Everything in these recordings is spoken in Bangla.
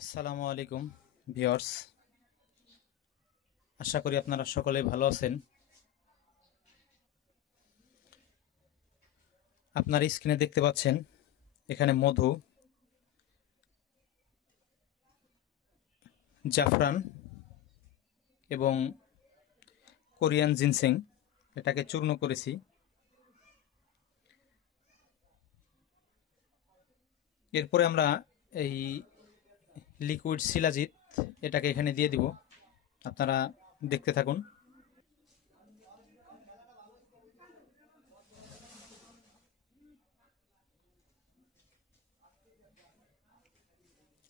আসসালামু আলাইকুম ভিউয়ার্স, আশা করি আপনারা সকলেই ভালো আছেন। আপনার স্ক্রিনে দেখতে পাচ্ছেন এখানে মধু, জাফরান এবং কোরিয়ান জিনসেং এটাকে চূর্ণ করেছি। এরপরে আমরা এই লিকুইড শিলাজিৎ এটাকে এখানে দিয়ে দিব। আপনারা দেখতে থাকুন।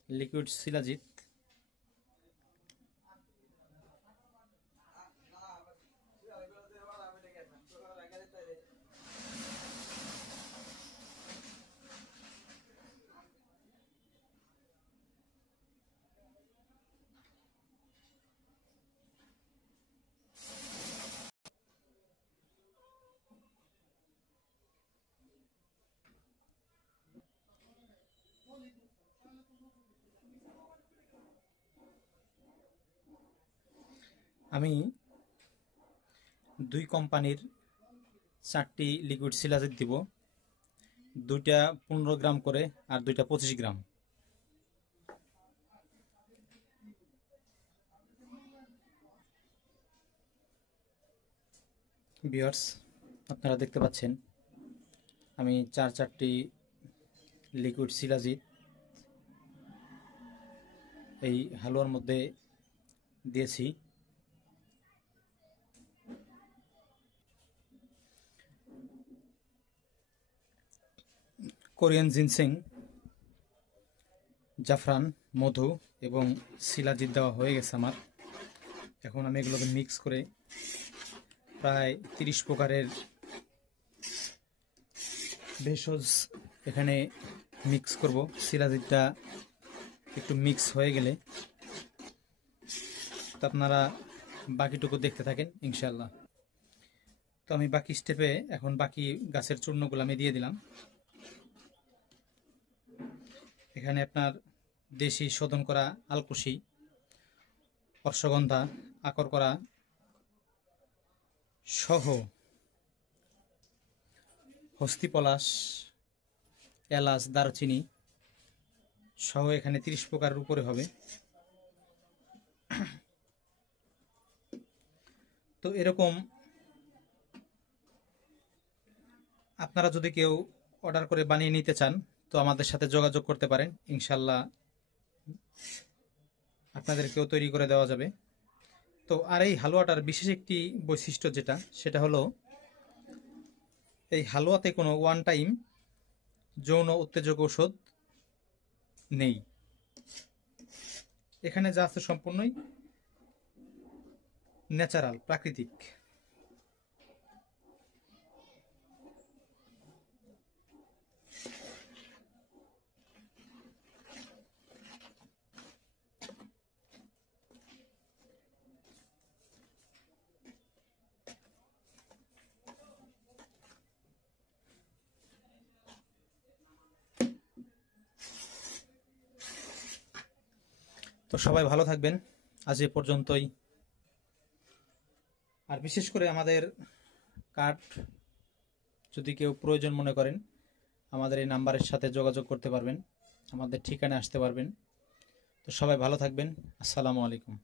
লিকুইড শিলাজিৎ আমি 2 কোম্পানির 4টি লিকুইড শিলাজিৎ দিব, 2টা 15 গ্রাম করে আর 2টা 25 গ্রাম। ভিউয়ার্স, আপনারা দেখতে পাচ্ছেন আমি 4টি লিকুইড শিলাজিৎ এই হালুয়ার মধ্যে দিয়েছি। কোরিয়ান জিনসেং, জাফরান, মধু এবং শিলাজিৎ দেওয়া হয়ে গেছে আমার। এখন আমি এগুলোকে মিক্স করে প্রায় 30 প্রকারের ভেষজ এখানে মিক্স করব। শিলাজিৎটা একটু মিক্স হয়ে গেলে তো আপনারা বাকিটুকু দেখতে থাকেন ইনশাল্লাহ। তো আমি বাকি স্টেপে এখন বাকি গাছের চূর্ণগুলো আমি দিয়ে দিলাম। এখানে আপনার দেশি শোধন করা আলকুশি, অশ্বগন্ধা, আকর করা সহ হস্তিপলাশ, এলাচ, দারচিনি সহ এখানে 30 প্রকারের উপরে হবে। তো এরকম আপনারা যদি কেউ অর্ডার করে বানিয়ে নিতে চান তো আমাদের সাথে যোগাযোগ করতে পারেন, ইনশাল্লাহ আপনাদেরকেও তৈরি করে দেওয়া যাবে। তো আর এই হালুয়াটার বিশেষ একটি বৈশিষ্ট্য সেটা হলো এই হালুয়াতে কোনো ওয়ান টাইম যৌন উত্তেজক ঔষধ নেই। এখানে যা আছে সম্পূর্ণই ন্যাচারাল, প্রাকৃতিক। তো সবাই ভালো থাকবেন, আজ এ পর্যন্তই। আর বিশেষ করে আমাদের কার্ড যদি কেউ প্রয়োজন মনে করেন আমাদের এই নাম্বারের সাথে যোগাযোগ করতে পারবেন, আমাদের ঠিকানায় আসতে পারবেন। তো সবাই ভালো থাকবেন। আসসালামু আলাইকুম।